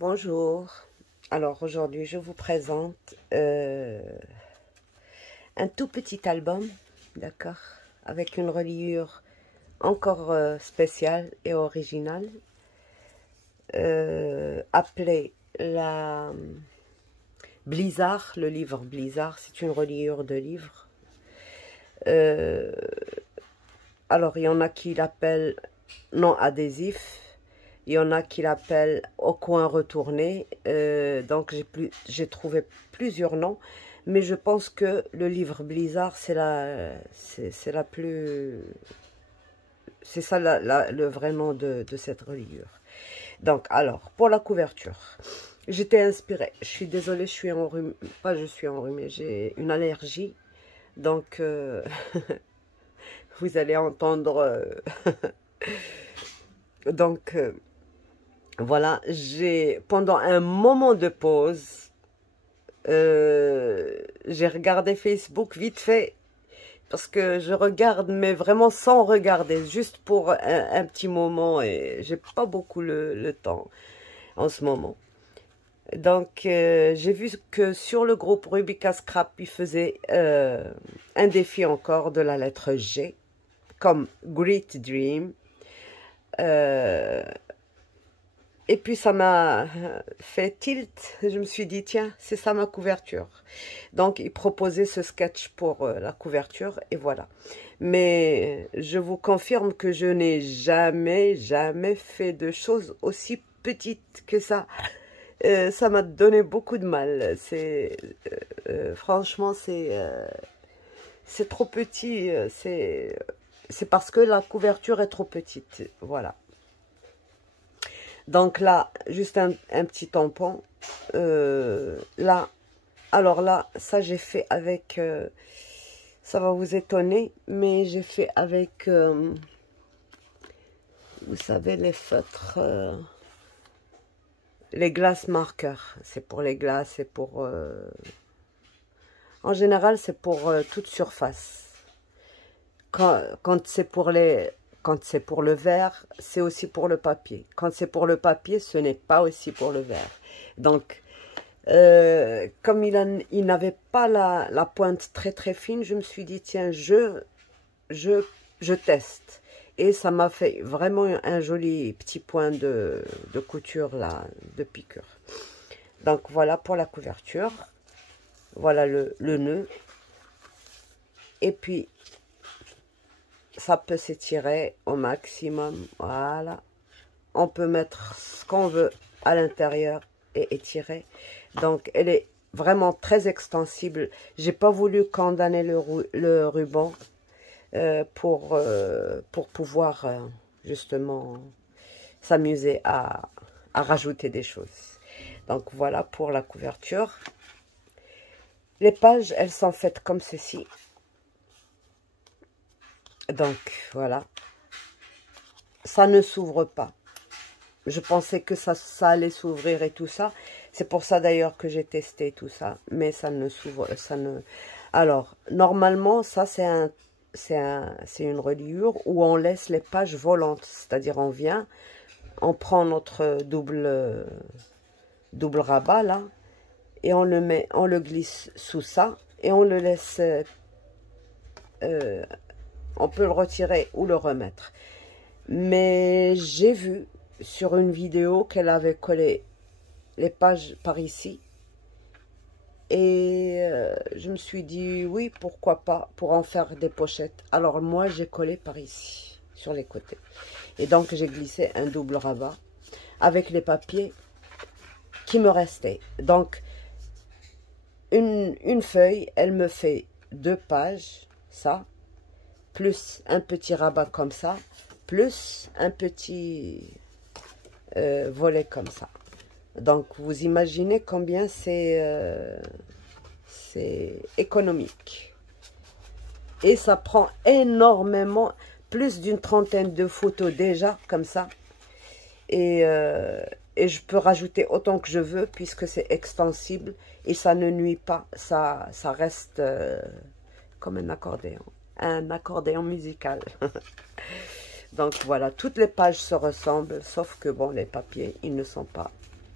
Bonjour. Alors aujourd'hui, je vous présente un tout petit album, d'accord, avec une reliure encore spéciale et originale, appelée la Blizzard, le livre Blizzard. C'est une reliure de livre. Euh, alors, il y en a qui l'appellent non adhésif. Il y en a qui l'appellent au coin retourné. Donc, j'ai trouvé plusieurs noms. Mais je pense que le livre Blizzard, c'est la plus... C'est ça le vrai nom de cette reliure. Donc, alors, pour la couverture, j'étais inspirée. Je suis désolée, je suis enrhumée. Pas je suis enrhumée, j'ai une allergie. Donc, vous allez entendre... donc, voilà, pendant un moment de pause, j'ai regardé Facebook vite fait, parce que je regarde, mais vraiment sans regarder, juste pour un petit moment, et j'ai pas beaucoup le temps en ce moment. Donc, j'ai vu que sur le groupe Rubika Scrap, il faisait un défi encore de la lettre G, comme Great Dream. Et puis ça m'a fait tilt. Je me suis dit, tiens, c'est ça ma couverture. Donc, il proposait ce sketch pour la couverture, et voilà. Mais je vous confirme que je n'ai jamais fait de choses aussi petites que ça. Ça m'a donné beaucoup de mal. Franchement, c'est trop petit. C'est parce que la couverture est trop petite. Voilà. Donc là, juste un petit tampon. Là, alors là, ça j'ai fait avec... ça va vous étonner, mais j'ai fait avec... vous savez, les feutres... les glaces marqueurs. C'est pour les glaces, c'est pour... en général, c'est pour toute surface. Quand c'est pour le verre, c'est aussi pour le papier. Quand c'est pour le papier, ce n'est pas aussi pour le verre. Donc, comme il n'avait pas la pointe très fine, je me suis dit, tiens, je teste. Et ça m'a fait vraiment un joli petit point de couture, là, de piqûre. Donc, voilà pour la couverture. Voilà le nœud. Et puis, ça peut s'étirer au maximum, voilà. On peut mettre ce qu'on veut à l'intérieur et étirer. Donc, elle est vraiment très extensible. J'ai pas voulu condamner le ruban pour pouvoir justement s'amuser à rajouter des choses. Donc, voilà pour la couverture. Les pages, elles sont faites comme ceci. Donc, voilà. Ça ne s'ouvre pas. Je pensais que ça allait s'ouvrir et tout ça. C'est pour ça d'ailleurs que j'ai testé tout ça. Mais ça ne s'ouvre, ça ne... Alors, normalement, ça c'est une reliure où on laisse les pages volantes. C'est-à-dire, on vient, on prend notre double rabat là, et on le glisse sous ça, et on le laisse... on peut le retirer ou le remettre. Mais j'ai vu sur une vidéo qu'elle avait collé les pages par ici. Et je me suis dit, oui, pourquoi pas, pour en faire des pochettes. Alors moi, j'ai collé par ici, sur les côtés. Et donc, j'ai glissé un double rabat avec les papiers qui me restaient. Donc, une feuille, elle me fait 2 pages, ça, plus un petit rabat comme ça, plus un petit volet comme ça. Donc, vous imaginez combien c'est économique. Et ça prend énormément, plus d'une trentaine de photos déjà, comme ça. Et je peux rajouter autant que je veux, puisque c'est extensible. Et ça ne nuit pas, ça reste comme un accordéon musical. Donc voilà, toutes les pages se ressemblent, sauf que bon, les papiers, ils ne sont pas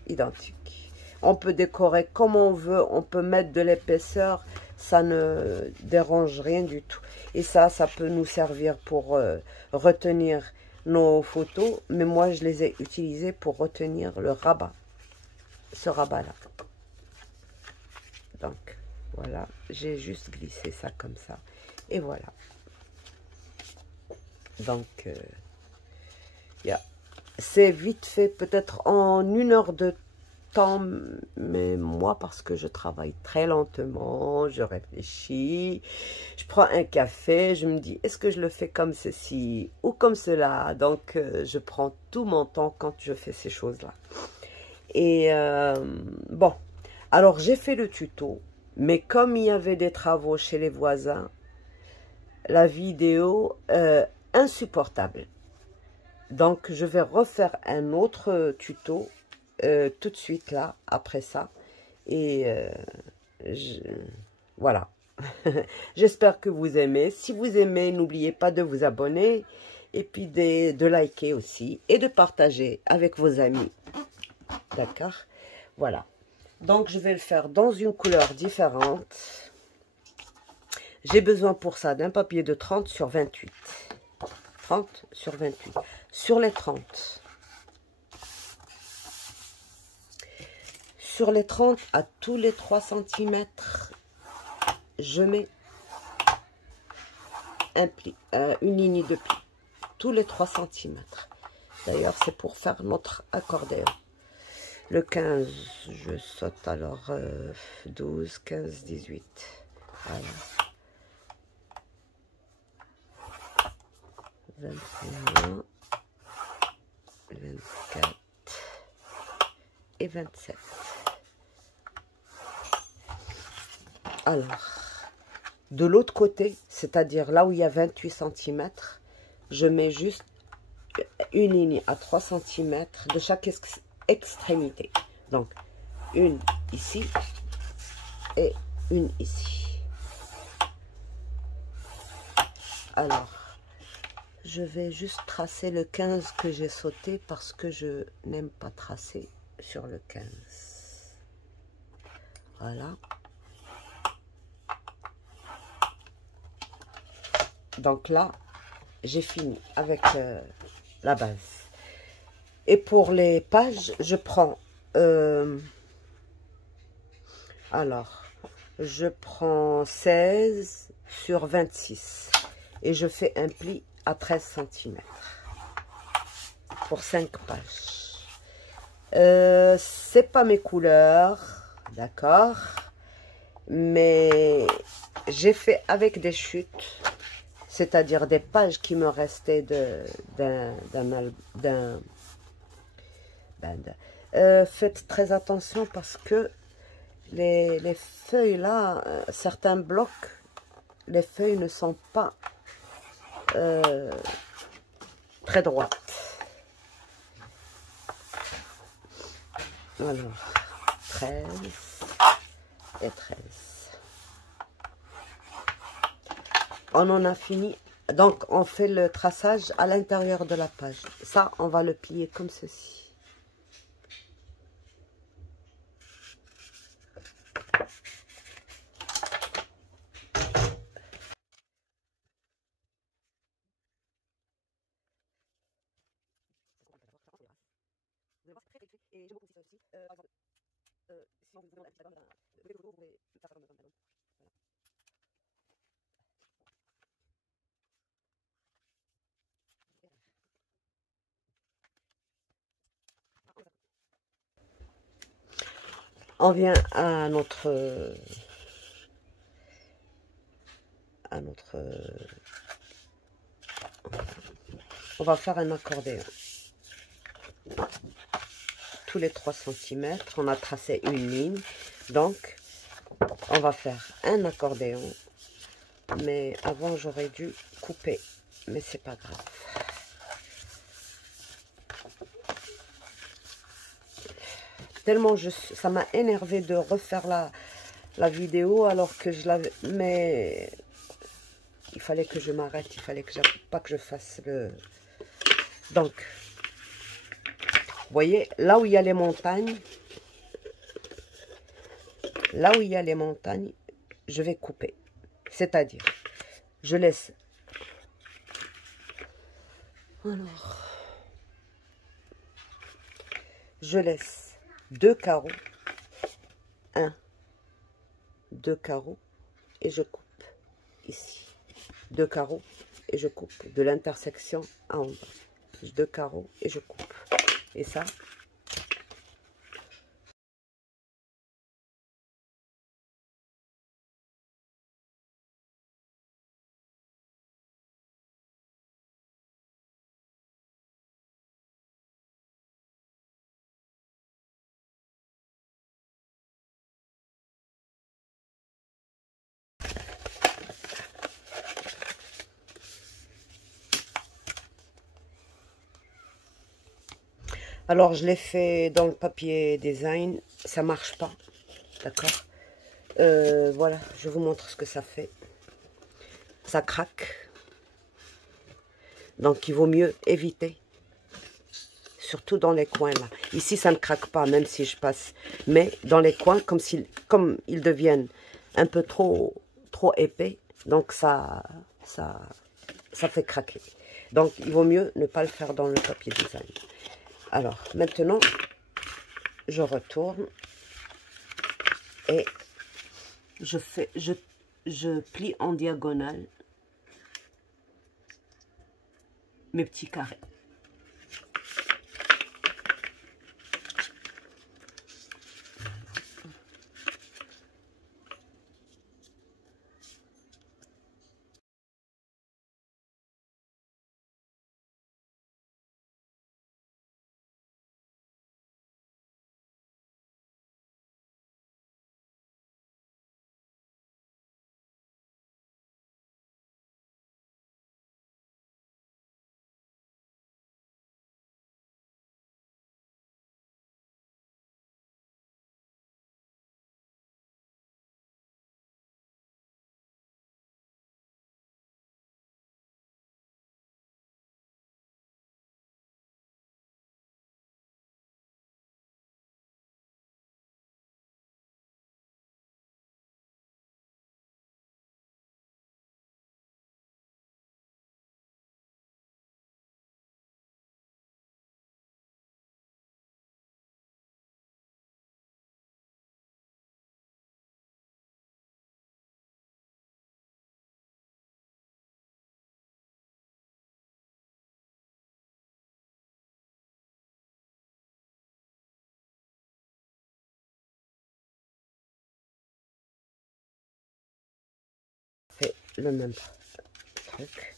identique. On peut décorer comme on veut, on peut mettre de l'épaisseur, ça ne dérange rien du tout. Et ça peut nous servir pour retenir nos photos, mais moi je les ai utilisées pour retenir le rabat, ce rabat-là. Donc, voilà, j'ai juste glissé ça comme ça, et voilà. Donc, c'est vite fait, peut-être en 1 heure de temps, mais moi, parce que je travaille très lentement, je réfléchis, je prends un café, je me dis, est-ce que je le fais comme ceci ou comme cela? Donc, je prends tout mon temps quand je fais ces choses-là. Et bon, alors j'ai fait le tuto, mais comme il y avait des travaux chez les voisins, la vidéo insupportable. Donc, je vais refaire un autre tuto tout de suite là, après ça. Et voilà. J'espère que vous aimez. Si vous aimez, n'oubliez pas de vous abonner et puis de liker aussi et de partager avec vos amis. D'accord? Voilà. Donc, je vais le faire dans une couleur différente. J'ai besoin pour ça d'un papier de 30 sur 28. 30 sur 28. Sur les 30. Sur les 30, à tous les 3 cm, je mets un pli, une ligne de pli. Tous les 3 cm. D'ailleurs, c'est pour faire notre accordéon. Le 15, je saute alors 12, 15, 18. Voilà. 21, 24 et 27. Alors, de l'autre côté, c'est-à-dire là où il y a 28 cm, je mets juste une ligne à 3 cm de chaque extrémité. Donc, une ici et une ici. Alors, je vais juste tracer le 15 que j'ai sauté parce que je n'aime pas tracer sur le 15. Voilà. Donc là, j'ai fini avec la base. Et pour les pages, je prends... alors, je prends 16 sur 26. Et je fais un pli à 13 cm. Pour 5 pages. C'est pas mes couleurs, d'accord, mais j'ai fait avec des chutes, c'est-à-dire des pages qui me restaient faites très attention parce que les feuilles là, certains blocs, les feuilles ne sont pas très droites. Alors, 13 et 13. On en a fini. Donc, on fait le traçage à l'intérieur de la page. Ça, on va le plier comme ceci. On vient à notre on va faire un accordéon. Tous les 3 cm, on a tracé une ligne. Donc, on va faire un accordéon. Mais avant, j'aurais dû couper. Mais c'est pas grave. Tellement ça m'a énervé de refaire la vidéo alors que je l'avais... Mais il fallait que je m'arrête, il fallait que pas que je fasse le... Donc, voyez, là où il y a les montagnes, là où il y a les montagnes, je vais couper. C'est-à-dire, je laisse. Alors, je laisse 2 carreaux, 1, 2 carreaux, et je coupe ici. 2 carreaux, et je coupe de l'intersection à en bas. 2 carreaux, et je coupe. Et ça, alors je l'ai fait dans le papier design, ça marche pas, d'accord. Voilà, je vous montre ce que ça fait. Ça craque, donc il vaut mieux éviter, surtout dans les coins là. Ici ça ne craque pas, même si je passe, mais dans les coins, comme ils deviennent un peu trop épais, donc ça fait craquer. Donc il vaut mieux ne pas le faire dans le papier design. Alors maintenant, je retourne et je plie en diagonale mes petits carrés. Fait le même truc.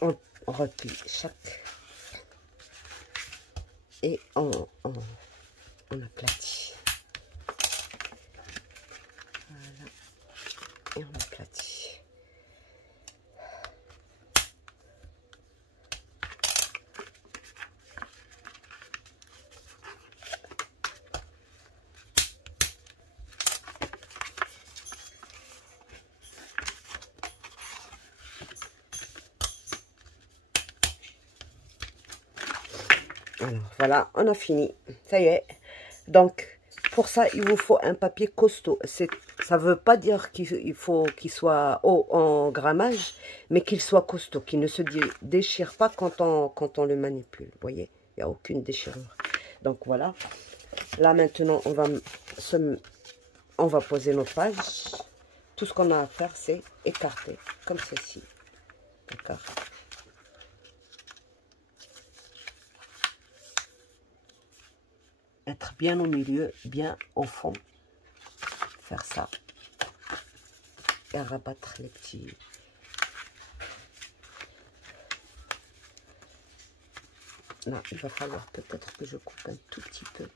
On replie chaque et on aplatit. Voilà. Et on aplatit. Alors, voilà, on a fini. Ça y est. Donc, pour ça, il vous faut un papier costaud. Ça ne veut pas dire qu'il faut qu'il soit haut en grammage, mais qu'il soit costaud, qu'il ne se déchire pas quand on le manipule. Vous voyez, il n'y a aucune déchirure. Donc, voilà. Là, maintenant, on va poser nos pages. Tout ce qu'on a à faire, c'est écarter, comme ceci. D'accord ? Être bien au milieu, bien au fond. Faire ça. Et rabattre les petits. Là, il va falloir peut-être que je coupe un tout petit peu.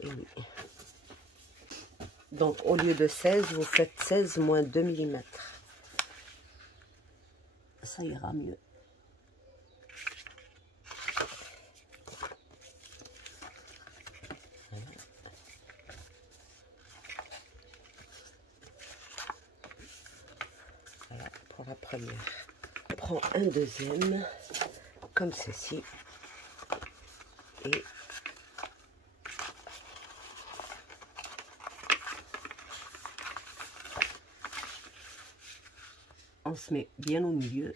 Et oui. Donc, au lieu de 16, vous faites 16 moins 2 mm. Ça ira mieux. Voilà pour la première. prend un deuxième, comme ceci, et on se met bien au milieu.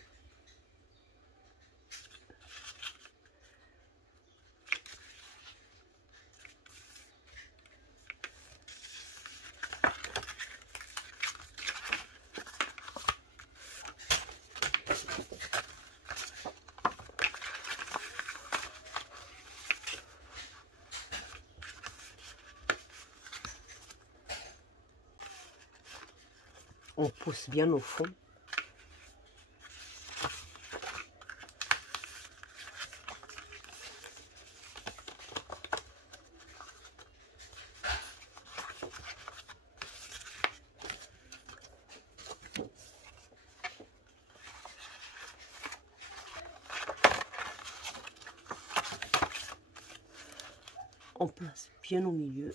On pousse bien au fond. On place bien au milieu.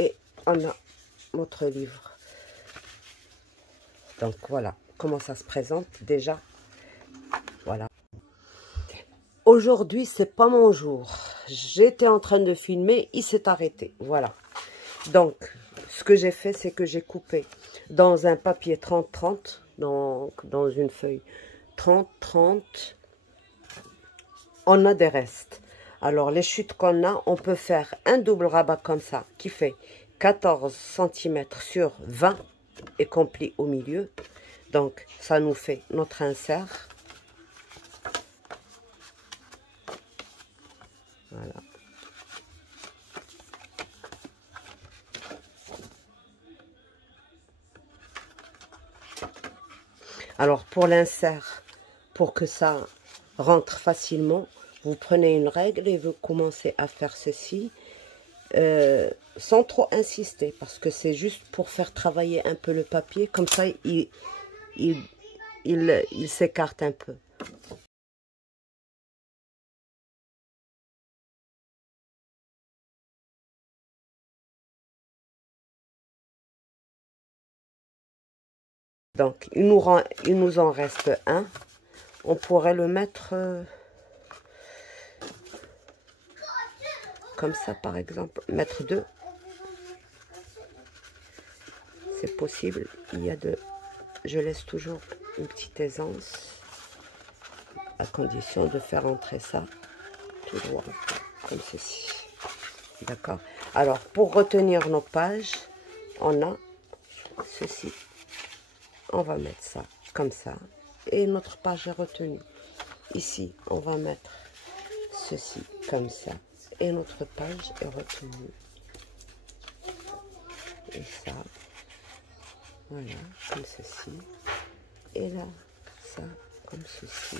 Et on a notre livre. Donc voilà comment ça se présente déjà. Voilà. Aujourd'hui, c'est pas mon jour. J'étais en train de filmer, il s'est arrêté. Voilà. Donc, ce que j'ai fait, c'est que j'ai coupé dans un papier 30-30, donc dans une feuille 30-30. On a des restes. Alors, les chutes qu'on a, on peut faire un double rabat comme ça, qui fait 14 cm sur 20 et qu'on plie au milieu. Donc, ça nous fait notre insert. Voilà. Alors, pour l'insert, pour que ça rentre facilement, vous prenez une règle et vous commencez à faire ceci sans trop insister, parce que c'est juste pour faire travailler un peu le papier. Comme ça, il s'écarte un peu. Donc, il nous en reste un. On pourrait le mettre comme ça, par exemple. Mettre deux. C'est possible. Il y a de... Je laisse toujours une petite aisance, à condition de faire entrer ça tout droit, comme ceci. D'accord. Alors, pour retenir nos pages, on a ceci. On va mettre ça comme ça. Et notre page est retenue. Ici, on va mettre ceci comme ça. Et notre page est retenue. Et ça, voilà, comme ceci. Et là, ça, comme ceci.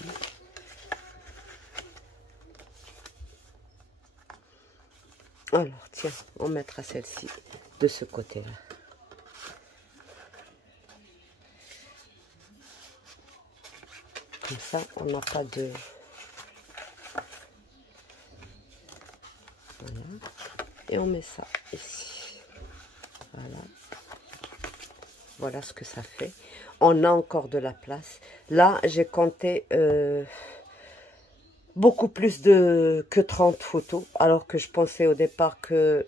Alors, tiens, on mettra celle-ci de ce côté-là. Comme ça, on n'a pas de... Voilà. Et on met ça ici. Voilà. Voilà ce que ça fait. On a encore de la place. Là, j'ai compté beaucoup plus que 30 photos. Alors que je pensais au départ que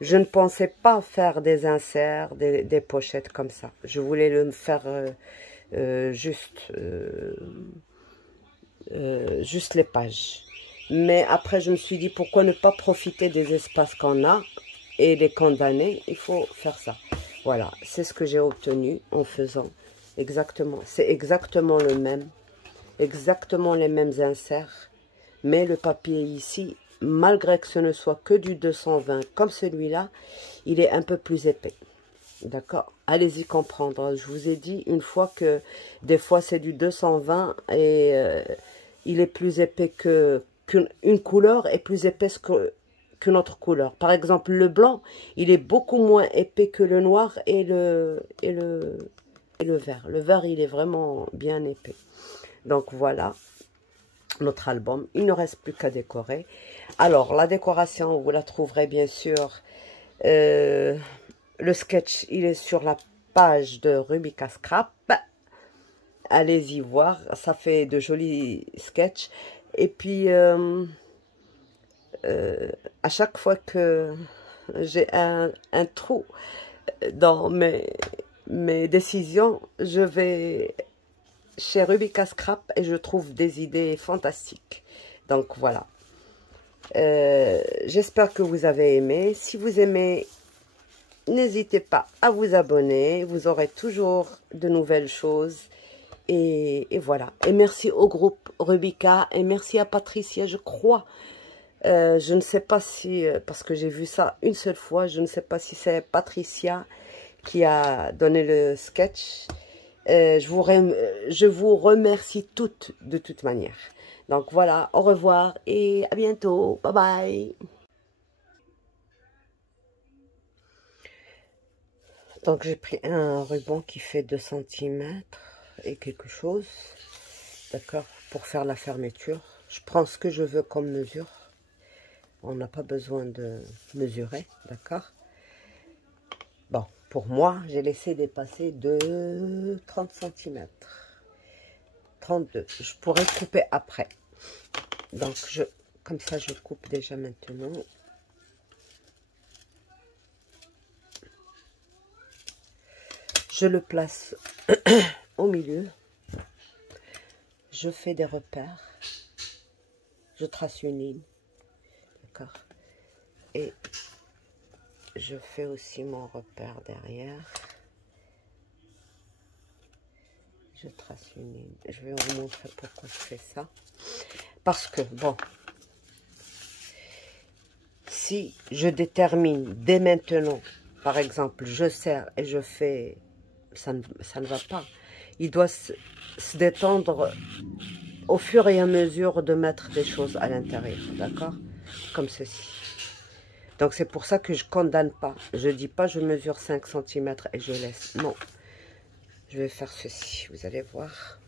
je ne pensais pas faire des inserts, des pochettes comme ça. Je voulais le faire juste les pages. Mais après, je me suis dit, pourquoi ne pas profiter des espaces qu'on a et les condamner? Il faut faire ça. Voilà, c'est ce que j'ai obtenu en faisant exactement. C'est exactement le même. Exactement les mêmes inserts. Mais le papier ici, malgré que ce ne soit que du 220 comme celui-là, il est un peu plus épais. D'accord? Allez-y comprendre. Je vous ai dit une fois que des fois c'est du 220 et il est plus épais qu'une couleur est plus épaisse qu'une autre couleur. Par exemple, le blanc, il est beaucoup moins épais que le noir et le vert. Le vert, il est vraiment bien épais. Donc voilà, notre album. Il ne reste plus qu'à décorer. Alors, la décoration, vous la trouverez bien sûr. Le sketch, il est sur la page de Rubika Scrap. Allez-y voir, ça fait de jolis sketchs. Et puis, à chaque fois que j'ai un trou dans mes décisions, je vais chez Rubika Scrap et je trouve des idées fantastiques. Donc voilà. J'espère que vous avez aimé. Si vous aimez, n'hésitez pas à vous abonner. Vous aurez toujours de nouvelles choses. Et voilà. Et merci au groupe Rubika. Et merci à Patricia, je crois. Je ne sais pas si, parce que j'ai vu ça une seule fois, je ne sais pas si c'est Patricia qui a donné le sketch. Je vous remercie toutes de toute manière. Donc voilà, au revoir et à bientôt. Bye bye. Donc j'ai pris un ruban qui fait 2 cm et quelque chose. D'accord, pour faire la fermeture. Je prends ce que je veux comme mesure. On n'a pas besoin de mesurer, d'accord. Bon, pour moi, j'ai laissé dépasser de 30 cm. 32. Je pourrais couper après. Donc, comme ça, je coupe déjà maintenant. Je le place au milieu. Je fais des repères. Je trace une ligne. D'accord. Et je fais aussi mon repère derrière. Je trace une ligne. Je vais vous montrer pourquoi je fais ça. Parce que, bon, si je détermine dès maintenant, par exemple, je serre et je fais, ça ne va pas. Il doit se détendre au fur et à mesure de mettre des choses à l'intérieur, d'accord? Comme ceci. Donc c'est pour ça que je condamne pas. Je dis pas je mesure 5 cm et je laisse. Non. Je vais faire ceci, vous allez voir.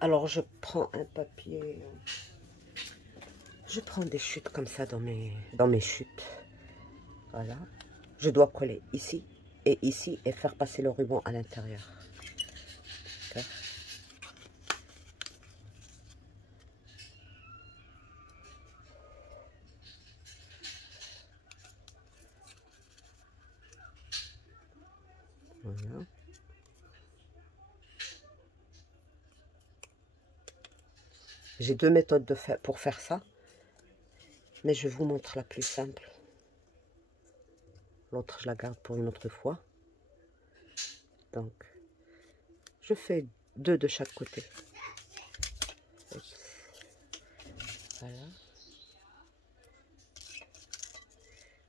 Alors je prends un papier. Je prends des chutes comme ça dans mes chutes. Voilà. Je dois coller ici et faire passer le ruban à l'intérieur. Voilà. J'ai 2 méthodes pour faire ça. Mais je vous montre la plus simple. L'autre, je la garde pour une autre fois. Donc, je fais 2 de chaque côté. Voilà.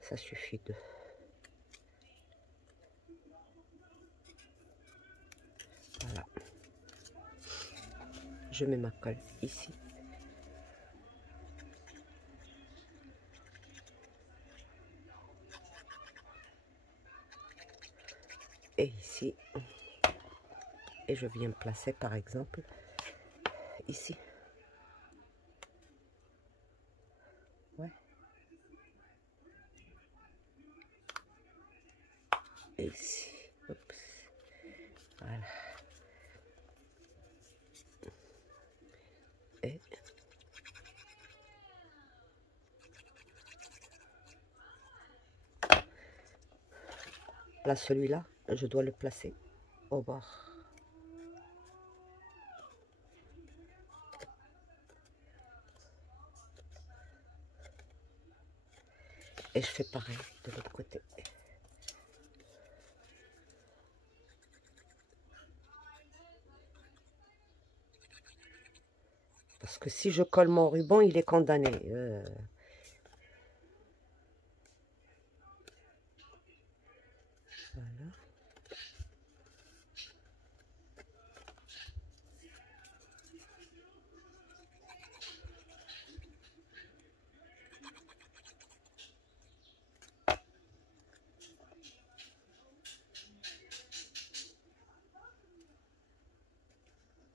Ça suffit de... Voilà. Je mets ma colle ici. Et ici. Et je viens placer par exemple ici. Ouais. Et ici. Oups. Voilà. Et là, celui-là, je dois le placer au bord. Et je fais pareil de l'autre côté. Parce que si je colle mon ruban, il est condamné. Voilà.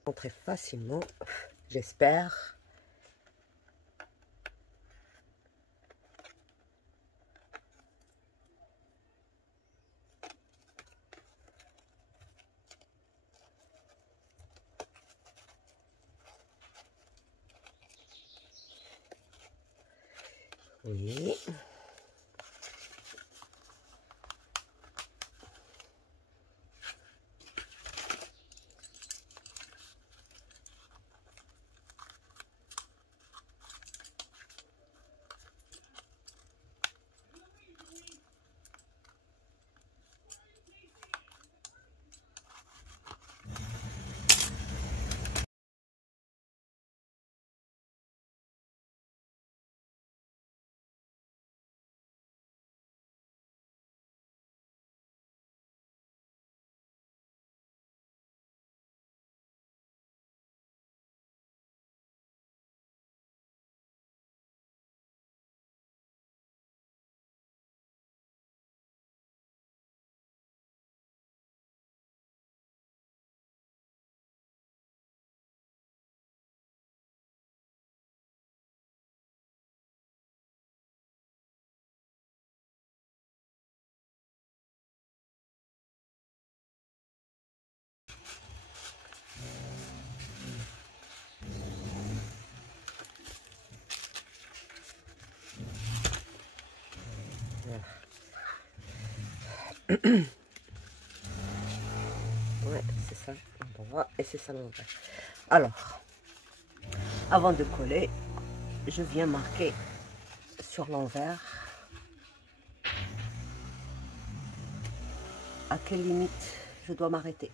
Rentrer facilement, j'espère. Oui. Ouais, c'est ça l'endroit et c'est ça l'endroit. Alors, avant de coller, je viens marquer sur l'envers à quelle limite je dois m'arrêter.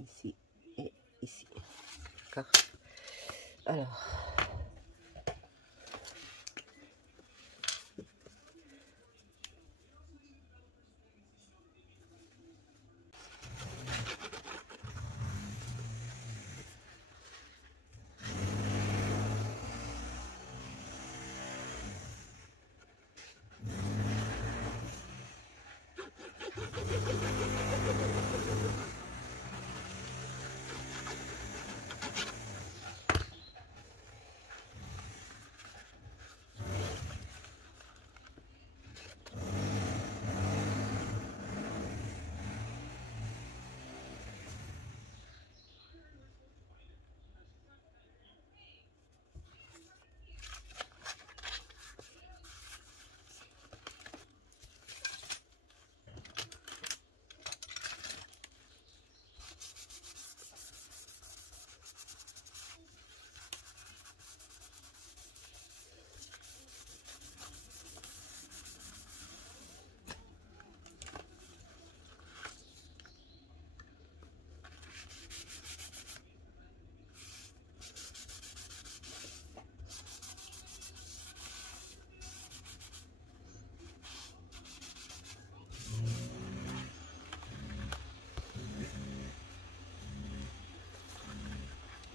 Ici et ici. D'accord. Alors,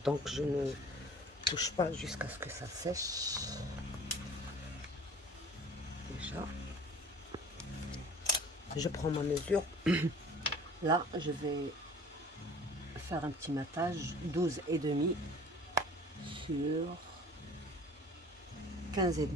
donc je ne touche pas jusqu'à ce que ça sèche. Déjà, je prends ma mesure. Là, je vais faire un petit matage 12,5 sur 15,5.